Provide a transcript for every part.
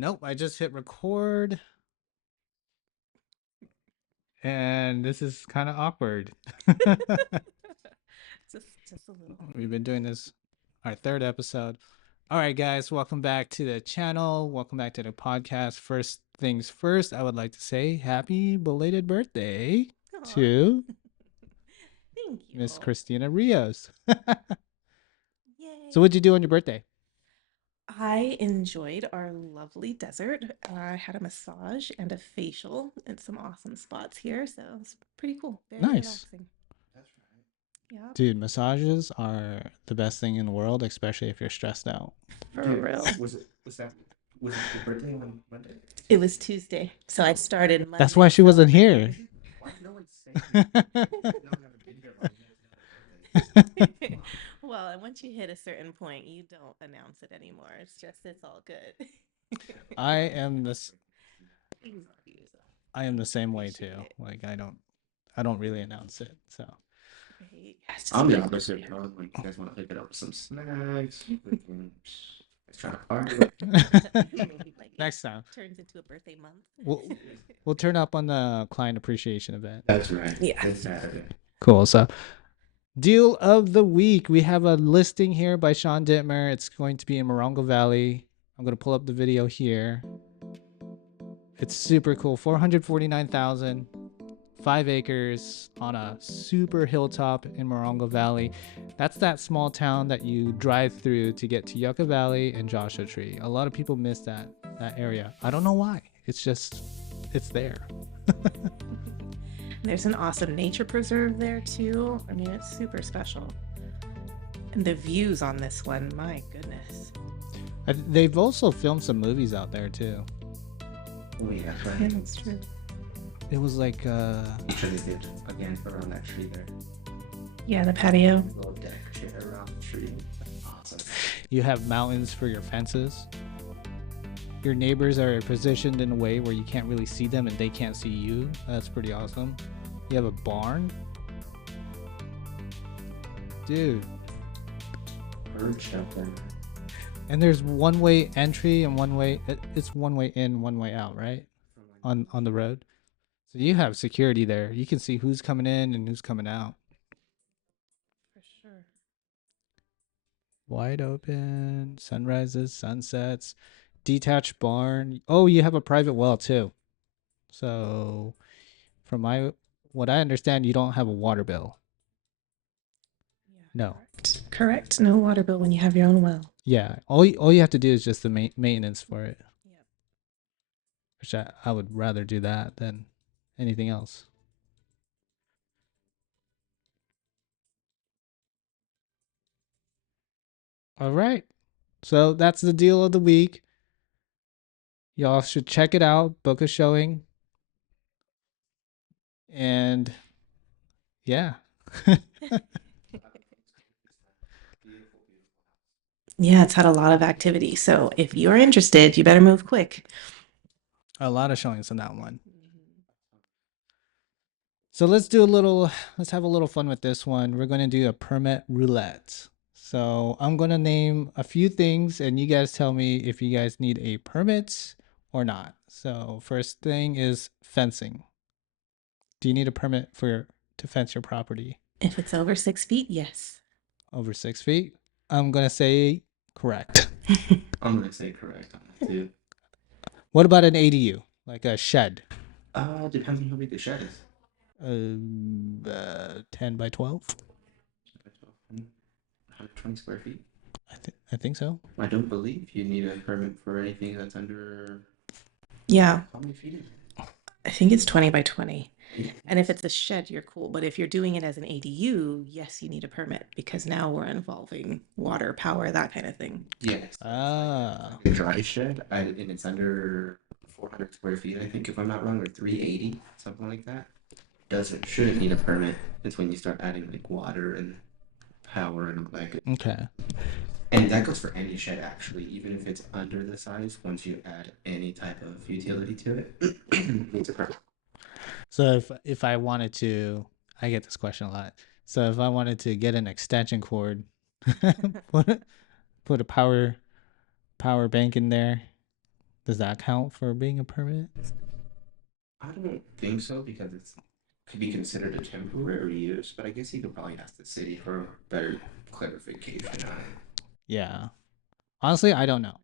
Nope, I just hit record. And this is kind of awkward. just a little. We've been doing this our third episode. All right, guys, welcome back to the channel. Welcome back to the podcast. First things first, I would like to say happy belated birthday Aw. to Thank you. Miss Christina Rios. Yay. So what'd you do on your birthday? I enjoyed our lovely desert. I had a massage and a facial and some awesome spots here, so it's pretty cool. Very Nice. relaxing. That's right. Yeah. Dude, massages are the best thing in the world, especially if you're stressed out. For real. Was it your birthday on Monday? It was Tuesday, so I started Monday. That's why she wasn't here. Why no one saying no one ever been here about your birthday? Well, and once you hit a certain point, you don't announce it anymore. It's all good. I am the same way too. Like I don't really announce it. So Right. I'm the opposite, bro. Like you guys want to pick it up with some snacks. Let's try to party. Like, next time turns into a birthday month. we'll turn up on the client appreciation event. That's right. Yeah. It's Saturday. Cool. So deal of the week. We have a listing here by Sean Dittmer. It's going to be in Morongo Valley. I'm going to pull up the video here. It's super cool. 449,000, 5 acres on a super hilltop in Morongo Valley. That's that small town that you drive through to get to Yucca Valley and Joshua Tree. A lot of people miss that area. I don't know why. It's there. There's an awesome nature preserve there too. I mean, it's super special. And the views on this one, my goodness. They've also filmed some movies out there too. Oh yeah, that's Yeah, right. that's true. It was like You should have did again around that tree there. Yeah, the patio. Little deck chair around the tree. Awesome. you have mountains for your fences. Your neighbors are positioned in a way where you can't really see them and they can't see you. That's pretty awesome. You have a barn. Dude. Bird shelter. And there's one-way entry and it's one way in, one way out, right? On the road. So you have security there. You can see who's coming in and who's coming out. For sure. Wide open, sunrises, sunsets, detached barn. Oh, you have a private well too. So from what I understand, you don't have a water bill. Yeah. No. Correct. No water bill when you have your own well. Yeah, all you have to do is just the maintenance for it. Yep. Which I would rather do that than anything else. All right. So that's the deal of the week. Y'all should check it out, book a showing. And yeah. Yeah, it's had a lot of activity. So if you're interested, you better move quick. A lot of showings on that one. So let's have a little fun with this one. We're going to do a permit roulette. So I'm going to name a few things and you guys tell me if you guys need a permit or not. So first thing is fencing. Do you need a permit to fence your property? If it's over 6 feet, yes. Over 6 feet? I'm going to say correct. I'm gonna say correct on that too. What about an ADU? Like a shed? Depends on how big the shed is. 10 by 12? 120 square feet. I think so. I don't believe you need a permit for anything that's under. Yeah, How many feet is it? I think it's 20 by 20. And if it's a shed, you're cool. But if you're doing it as an ADU, yes, you need a permit because now we're involving water, power, that kind of thing. Yes. Ah. A dry shed, and it's under 400 square feet, I think, if I'm not wrong, or 380, something like that. Shouldn't need a permit. It's when you start adding like water and power and like. Okay. And that goes for any shed actually, even if it's under the size. Once you add any type of utility to it, it needs a permit. So if I wanted to, I get this question a lot. So if I wanted to get an extension cord, put a power bank in there, Does that count for being a permit? I don't think so because it's could be considered a temporary use, but I guess you could probably ask the city for better clarification on it. Yeah. Honestly, I don't know.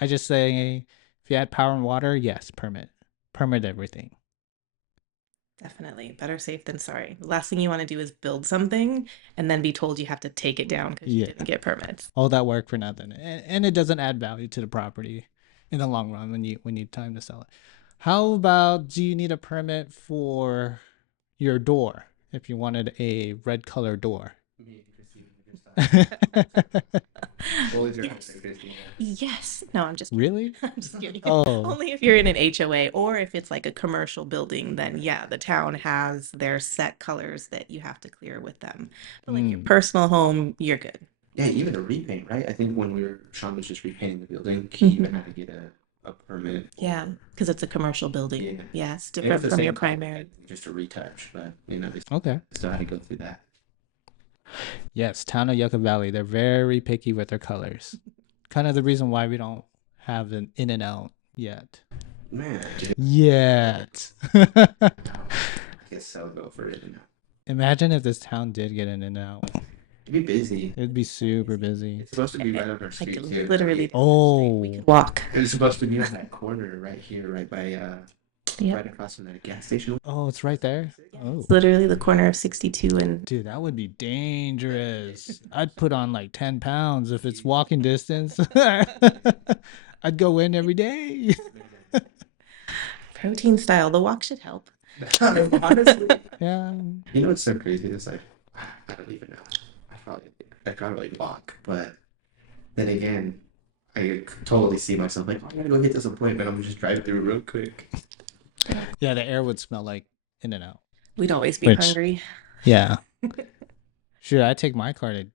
I just say if you had power and water, yes, permit. Permit everything. Definitely. Better safe than sorry. The last thing you want to do is build something and then be told you have to take it down because you Yeah. didn't get permits. All that work for nothing. And it doesn't add value to the property in the long run when you need time to sell it. How about, do you need a permit for your door if you wanted a red color door? Me and Christina just what was your answer, Christina? Yes. No, I'm just Really? I'm just kidding. Oh. Only if you're in an HOA or if it's like a commercial building, then yeah, the town has their set colors that you have to clear with them. But like your personal home, you're good. Yeah, even a repaint, right? I think when Sean was just repainting the building, he even had to get a permit. Yeah, because it's a commercial building. Yeah. Yeah, it's And different the from your same color, primary. just a retouch, but they Okay. still had to go through that. Yes, town of Yucca Valley. They're very picky with their colors. Kind of the reason why we don't have an in and out yet. Man, Yet. I guess I'll go for it. Imagine if this town did get an in and out. It'd be busy. It'd be super busy. It's supposed to be right on our Like street too. literally, Oh. we could walk. It's supposed to be on that corner right here, right by Yeah. right across from that gas station. Oh, it's right there. Oh, It's literally the corner of 62 and dude, that would be dangerous. I'd put on like 10 pounds if it's walking distance. I'd go in every day. protein style. The walk should help. Honestly, Yeah. you know what's so crazy? It's like I don't even know. I'd probably walk, but then again, I could totally see myself like, oh, I gotta go get this appointment. I'm just drive through real quick. Yeah, the air would smell like in and out. We'd always be Which- hungry. Yeah. Should I take my car to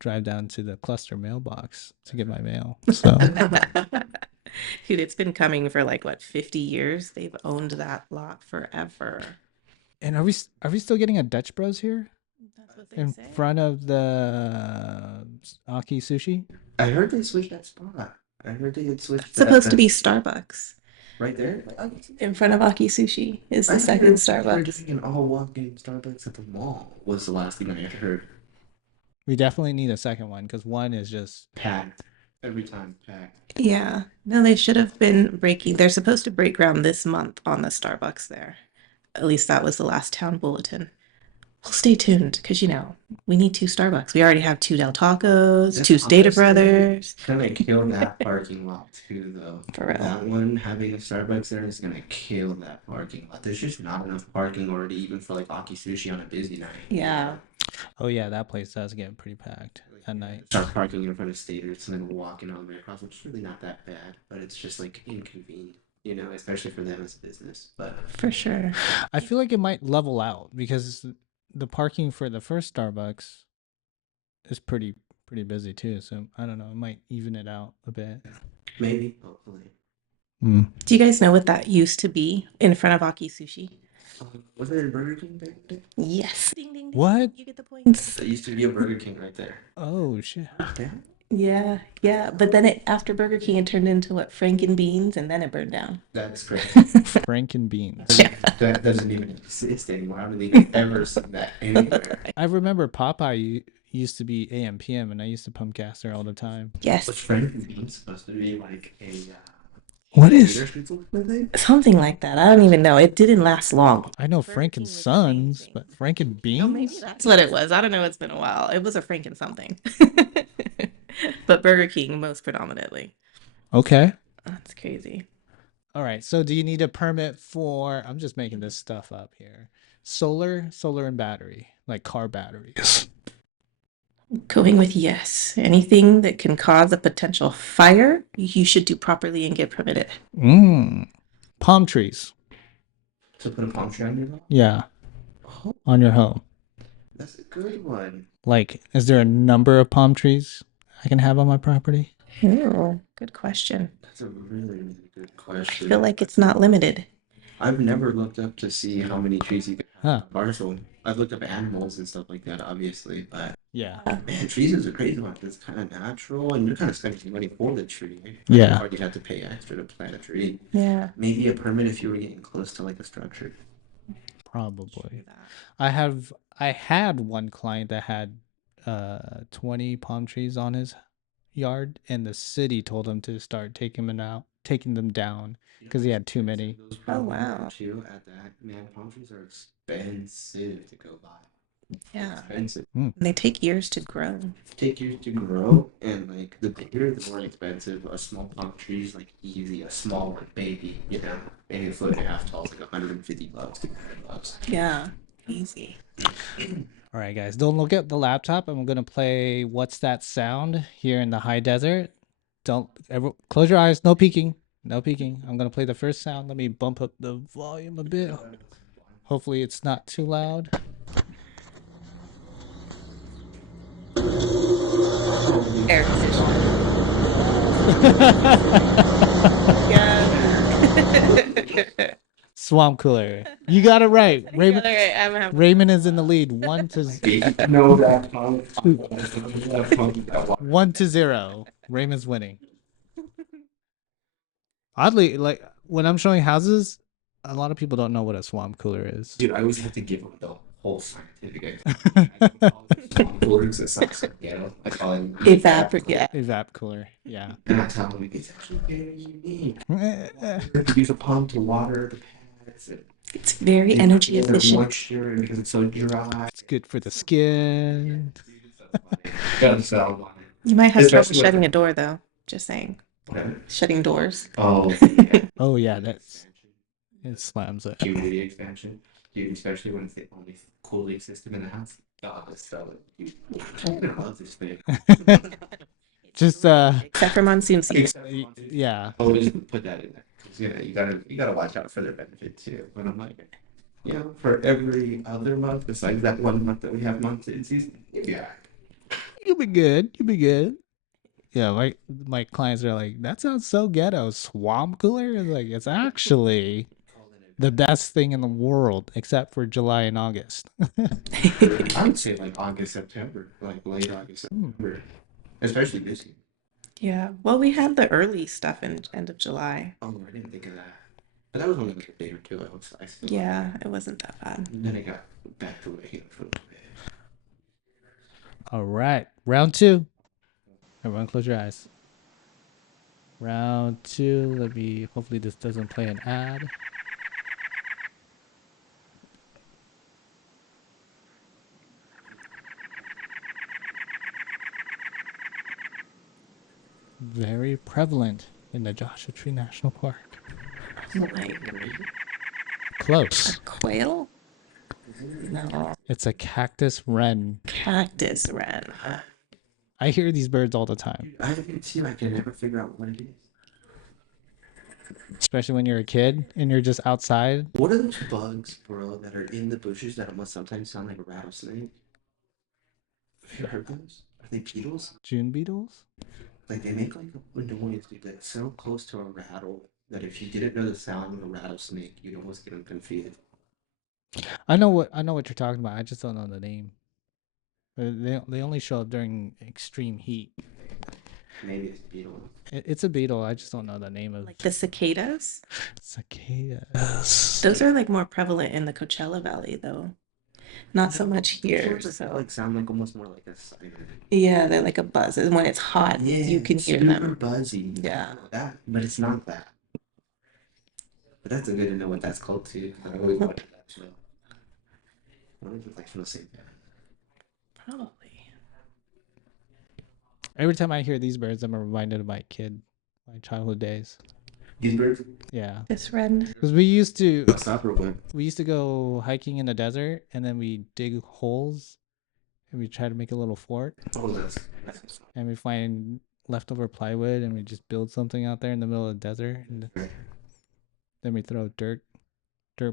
drive down to the cluster mailbox to get my mail? So Dude, it's been coming for like what, 50 years? They've owned that lot forever. and are we still getting a Dutch Bros here That's what they in say. front of the Aki Sushi? I heard they switched that spot. I heard they had switched. It's supposed to be Starbucks. right there. In front of Aki Sushi is the I second heard Starbucks. doing an all walk-in Starbucks at the mall was the last thing I had heard. We definitely need a second one because one is just Packed every time, packed. Yeah. No, they should have been breaking. They're supposed to break ground this month on the Starbucks there. At least that was the last town bulletin. We'll stay tuned because, we need 2 Starbucks. We already have 2 Del Tacos, That's 2 Stater honestly Brothers. Gonna kill that parking lot too, though. For real. That one having a Starbucks there is gonna kill that parking lot. There's just not enough parking already, even for like Aki Sushi on a busy night. Yeah. oh yeah, that place does get pretty packed at night. Start parking in front of Staters and then walking all the way across, which is really not that bad, but it's just like inconvenient, especially for them as a business. But For sure. I feel like it might level out because the parking for the first Starbucks is pretty busy too. So I don't know, it might even it out a bit. maybe, hopefully. Do you guys know what that used to be in front of Aki Sushi? Was there a Burger King back there? Yes. Ding, ding, ding. What? You get the points. There used to be a Burger King right there. Oh shit. Yeah, yeah. But then after Burger King, it turned into what, Franken Beans, and then it burned down. That's crazy. Franken beans. That doesn't even exist anymore. I don't think I've ever seen that anywhere. I remember Popeye used to be AM PM and I used to pump gas there all the time. Yes. What's Frankenbean supposed to be like a What Peter is? Schnitzel, I think? Something like that. I don't even know. It didn't last long. I know Burger King Franken was Sons, amazing. but Franken Beans? Oh, maybe that's what it was. I don't know. It's been a while. It was a Franken something. But Burger King most predominantly. Okay. That's crazy. All right. So do you need a permit for, I'm just making this stuff up here. Solar and battery, like car batteries. Going with yes. Anything that can cause a potential fire, you should do properly and get permitted. Palm trees. To put a palm tree on your lawn? Yeah. Oh, On your home. that's a good one. Like, is there a number of palm trees I can have on my property? Ooh, good question. That's a really, really good I question. feel like it's not limited. I've never looked up to see how many trees you can have Huh. on a parcel. I've looked up animals and stuff like that, obviously, but Yeah. Man, trees is a crazy one. It's kind of natural, and you're kind of spending money for the tree. Like, Yeah. you already have to pay extra to plant a tree. Yeah. Maybe a permit if you were getting close to like a structure. Probably. That. I had one client that had 20 palm trees on his yard, and the city told him to start taking them down because he had too many. Those Oh, problems wow. too at that, man, palm trees are expensive to go buy. Yeah. Expensive. They take years to grow. Take years to grow, and like the bigger, the more expensive. A small palm tree is like easy. A small like, baby, you know, maybe a foot and a half tall is like $150, $200. Yeah. Easy. All right, guys, don't look at the laptop. I'm gonna play "What's That Sound" here in the high desert. Don't ever close your eyes. No peeking. No peeking. I'm gonna play the first sound. Let me bump up the volume a bit. Hopefully, it's not too loud. Air conditioning. Yeah. Swamp cooler. You got it right. Raymond. I'm having Raymond is in the lead. 1-0. No, that palm. 1-0. Raymond's winning. Oddly, like when I'm showing houses, a lot of people don't know what a swamp cooler is. Dude, I always have to give them the whole scientific explanation. Coolers, it's not so ghetto. I call it yeah. Evap cooler. Yeah. And I tell them it's actually very unique. You use a pump to water the pads. It's very energy efficient. Moisture because it's so dry. It's good for the skin. Gotta sell one. You might have trouble Especially with- shutting a door though. Just saying. Okay. Shutting doors. Oh, Oh yeah, that's it slams it. humidity expansion. Dude, especially when it's the only cooling system in the house. God, this fella, you love this thing. Just Except for monsoon season. yeah. Always put that in there. 'Cause, you know, you gotta watch out for their benefit too. But I'm like, you know, for every other month besides that 1 month that we have monsoon season, yeah. You'll be good. You'll be good. Yeah, my clients are like, that sounds so ghetto. Swamp cooler? It's like it's actually the best thing in the world, except for July and August. I would say like August, September, like late August, September, especially this year. Yeah. Well, we had the early stuff in end of July. Oh, I didn't think of that. But that was only like a day or two. I still Yeah, it wasn't that bad. And then it got back to where for a little bit. All right, round 2. Everyone, close your eyes. Round 2. Let me. Hopefully, this doesn't play an ad. Very prevalent in the Joshua Tree National Park. Like Close. a quail? No. It's a cactus wren. Cactus wren. I hear these birds all the time, I can see. I can never figure out what it is. especially when you're a kid and you're just outside. What are those bugs, bro, that are in the bushes that must sometimes sound like a rattlesnake? Have you heard those? Are they beetles? June beetles? Like they make like a noise, dude, that's so close to a rattle that if you didn't know the sound of a rattlesnake, you'd almost get them confused. I know what you're talking about. I just don't know the name. They only show up during extreme heat. Maybe it's beetle. It's a beetle. I just don't know the name of Like the cicadas? cicadas. Those are like more prevalent in the Coachella Valley though. Not so much here. Sure, does that So like sound like almost more like a siren? yeah, they're like a buzz. And when it's hot, you can hear super them. buzzy. Yeah. That, but it's not that. But that's good to know what that's called too. I always wanted that show. I wonder if it's like from the same family. Probably. Every time I hear these birds, I'm reminded of my childhood days. These birds? Yeah, This wren. because we used to Stop real quick. go hiking in the desert, and then we dig holes, and we try to make a little fort, Oh, that's and we find leftover plywood, and we just build something out there in the middle of the desert, and then we throw dirt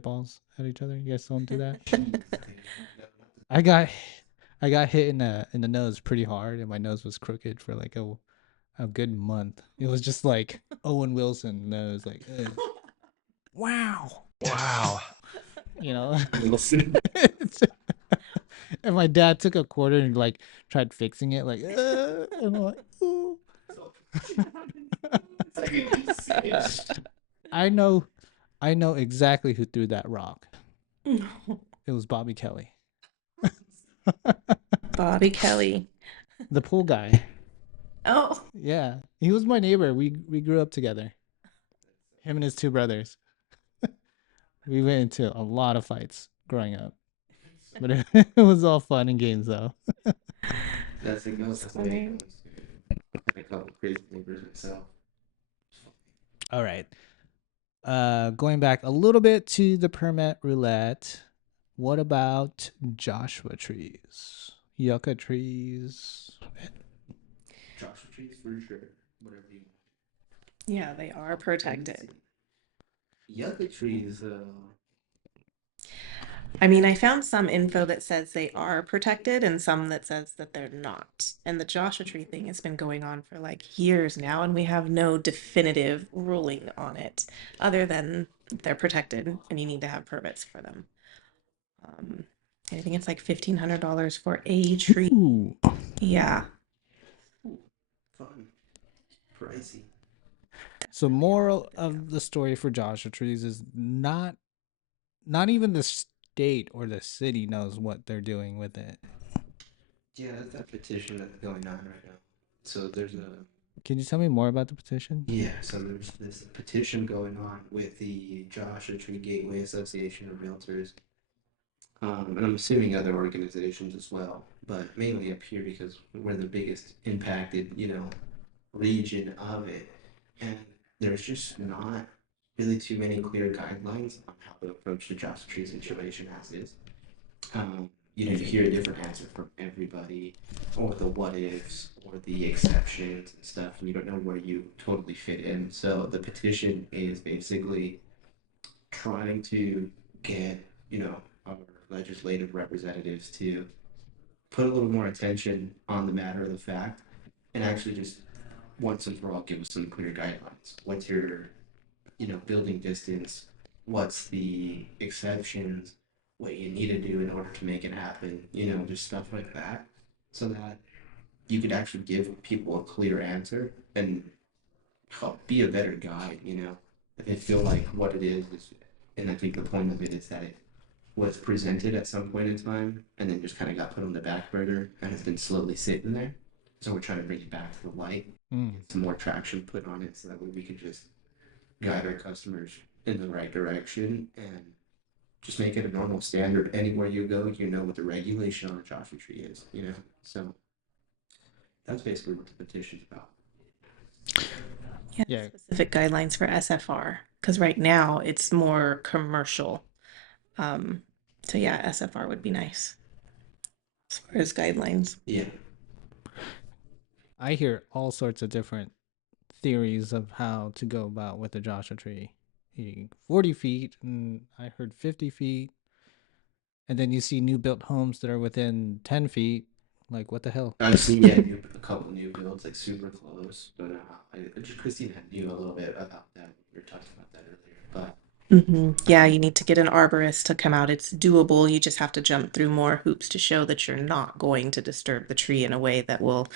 balls at each other. You guys don't do that? I got hit in the nose pretty hard, and my nose was crooked for like a good month. It was just like Owen Wilson nose, like wow, you know. Wilson. And my dad took a quarter and like tried fixing it, like, and I'm like, ooh. I know, I know exactly who threw that rock. It was Bobby Kelly, Bobby Kelly. the pool guy. Oh, Yeah, he was my neighbor. We grew up together. Him and his two brothers. We went into a lot of fights growing up, but it was all fun and games though. That's the goes. That's the way it goes. I call them crazy neighbors myself. All right. Going back a little bit to the permit roulette. What about Joshua trees? Yucca trees. Joshua trees for sure. Whatever you want. yeah, they are protected. Yucca trees, I mean, I found some info that says they are protected and some that says that they're not. And the Joshua Tree thing has been going on for like years now, and we have no definitive ruling on it other than they're protected and you need to have permits for them. I think it's like $1,500 for a tree. Ooh. Yeah. fun, pricey. So moral of the story for Joshua trees is not even the state or the city knows what they're doing with it. Yeah, that's that petition that's going on right now. So there's a Can you tell me more about the petition? so there's this petition going on with the Joshua Tree Gateway Association of Realtors. And I'm assuming other organizations as well, but mainly up here because we're the biggest impacted, region of it. And there's just not really too many clear guidelines on how to approach the Joshua Tree situation as is. You hear a different answer from everybody, or the what ifs, or the exceptions and stuff, and you don't know where you totally fit in. So the petition is basically trying to get, our legislative representatives to put a little more attention on the matter of the fact and actually just once and for all give us some clear guidelines. What's your, building distance? What's the exceptions? What you need to do in order to make it happen? Just stuff like that, so that you could actually give people a clear answer and help be a better guide. I feel like what it is, and I think the point of it is that it was presented at some point in time and then just kind of got put on the back burner and has been slowly sitting there. So we're trying to bring it back to the light, get some more traction put on it so that way we can just guide our customers in the right direction and just make it a normal standard. Anywhere you go, you know what the regulation on a Joshua Tree is, So that's basically what the petition's about. Yeah. Specific guidelines for SFR because right now it's more commercial. So yeah, SFR would be nice as far as guidelines. Yeah. I hear all sorts of different theories of how to go about with the Joshua tree. 40 feet, and I heard 50 feet. And then you see new built homes that are within 10 feet. Like, what the hell? I've seen a couple new builds like super close, but Christine had knew a little bit about that. We were talking about that earlier, but Yeah, you need to get an arborist to come out. It's doable. You just have to jump through more hoops to show that you're not going to disturb the tree in a way that will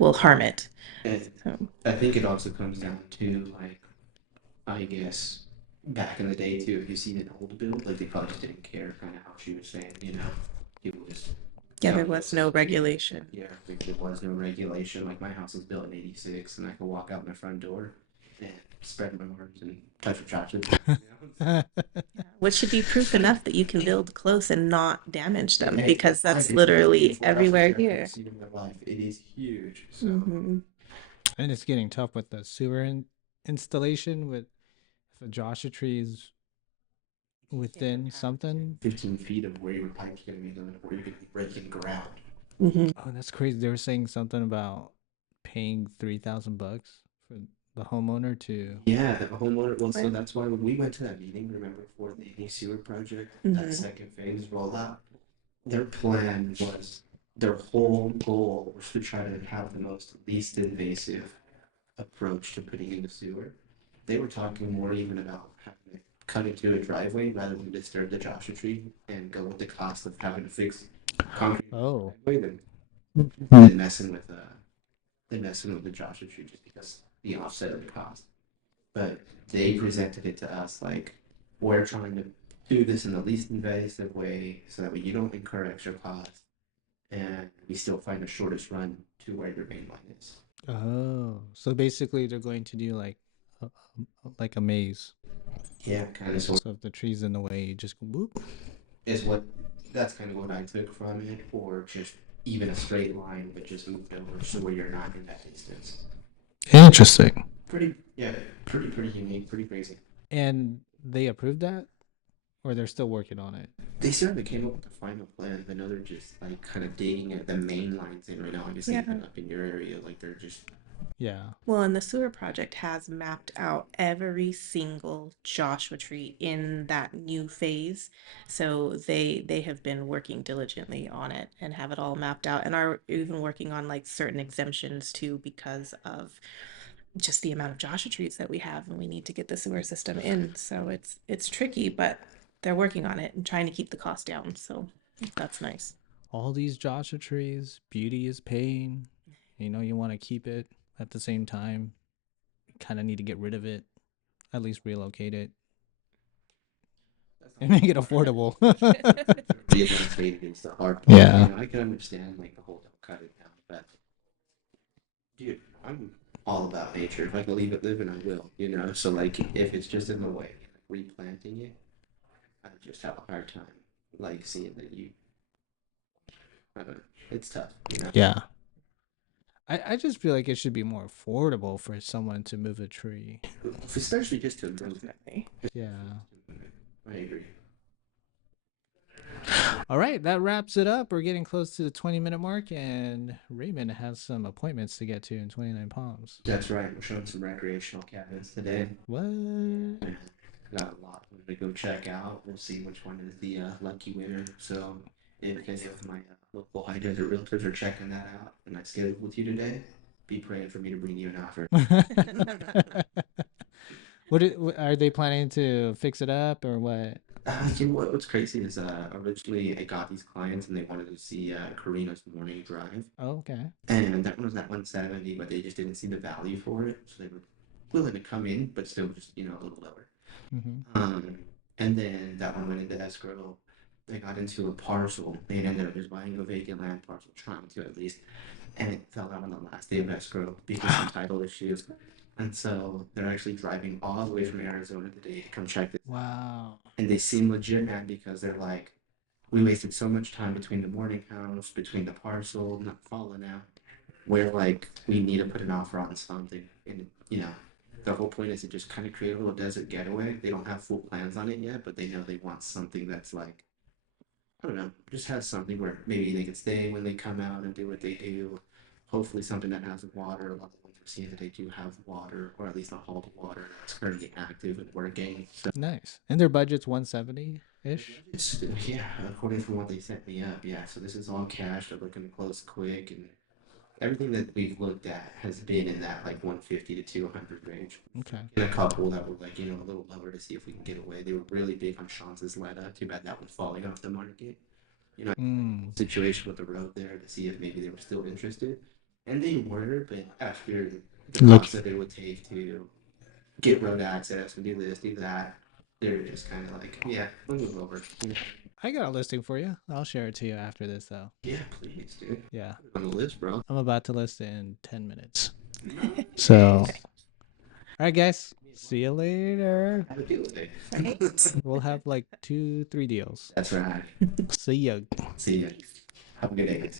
harm it. and So, I think it also comes down to like, I guess back in the day too, if you seen an old build, like they probably just didn't care, kind of how she was saying, people just yeah, there was no regulation. Yeah, there was no regulation. Like my house was built in '86, and I could walk out my front door and spread my arms and touch a chocolate. Which should be proof enough that you can build close and not damage them because that's literally everywhere here. It is huge. So. And it's getting tough with the sewer installation with the Joshua trees within something. 15 feet of where your pipe's going to be going, where you're going to be breaking ground. Oh, that's crazy. They were saying something about paying $3,000 for the homeowner to. Yeah, the homeowner. Well, so that's why when we went to that meeting, remember, for the new sewer project, that second phase rollout, their plan was, their whole goal was to try to have the most least invasive approach to putting in the sewer. They were talking more even about having to cut into a driveway rather than disturb the Joshua tree and go with the cost of having to fix concrete Oh. driveway, then messing with the Joshua tree just because the offset of the cost. But they presented it to us like we're trying to do this in the least invasive way so that way you don't incur extra cost and we still find the shortest run to where your main line is. Oh, so basically they're going to do like a maze. Yeah, kind of sort So if the tree's in the way, you just go whoop. is what that's kind of what I took from it, or just even a straight line but just moved over so where you're not in that distance. Interesting. Pretty unique, pretty crazy. And they approved that, or they're still working on it? They certainly came up with the final plan. I know they're just like kind of digging at the main lines in right now. I guess Yeah. even up in your area, like they're just Yeah. Well, and the sewer project has mapped out every single Joshua tree in that new phase. So they have been working diligently on it and have it all mapped out and are even working on like certain exemptions too because of just the amount of Joshua trees that we have and we need to get the sewer system in. So it's tricky, but they're working on it and trying to keep the cost down. So that's nice. All these Joshua trees, beauty is pain. You know, you want to keep it at the same time. Kind of need to get rid of it, at least relocate it, and make it affordable. rehabilitated is the hard part. Yeah. You know, I can understand like the whole don't cut it down, but dude, I'm all about nature. If I can leave it living, I will. You know, so like if it's just in the way, replanting it, I just have a hard time like seeing that you. I don't know. It's tough. You know. Yeah. I just feel like it should be more affordable for someone to move a tree. Especially just to move it. Definitely. Yeah. I agree. All right, that wraps it up. We're getting close to the 20-minute mark, and Raymond has some appointments to get to in 29 Palms. That's right. We're showing some recreational cabins today. What? Got a lot to go check out. We'll see which one is the lucky winner. So if any of my local high desert realtors are checking that out and I scheduled with you today, be praying for me to bring you an offer. Are they planning to fix it up or what? You know what's crazy is originally I got these clients and they wanted to see Karina's morning drive. Oh, okay. And that one was at 170, but they just didn't see the value for it. So they were willing to come in, but still just, a little lower. Mm-hmm. And then that one went into escrow. They got into a parcel. They ended up just buying a vacant land parcel, trying to at least. And it fell out on the last day of escrow because of title issues. And so they're actually driving all the way from Arizona today to come check this. Wow. And they seem legit, man, because they're like, we wasted so much time between the morning house, between the parcel, not falling out. Where like we need to put an offer on something, and the whole point is to just kind of create a little desert getaway. They don't have full plans on it yet, but they know they want something that's like, I don't know, just has something where maybe they can stay when they come out and do what they do. Hopefully something that has water. A lot of the ones we're seeing that they do have water, or at least not hauled water that's currently active and working. So Nice. And their budget's 170-ish? yeah, according to what they sent me up, yeah. So this is all cash. They're looking to close quick, and everything that we've looked at has been in that like 150 to 200 range. Okay. And a couple that were like, a little lower to see if we can get away. They were really big on Sean's Letta. Too bad that one's falling off the market. Situation with the road there to see if maybe they were still interested. And they were, but after the cost that it would take to get road access and do this, do that, they're just kind of like, yeah, we'll move over. I got a listing for you. I'll share it to you after this, though. Yeah, please, dude. Yeah. Put it on the list, bro. I'm about to list it in 10 minutes. So, all right, guys. See you later. Have a deal with it. We'll have like 2-3 deals. That's right. See ya. See ya. Have a good day.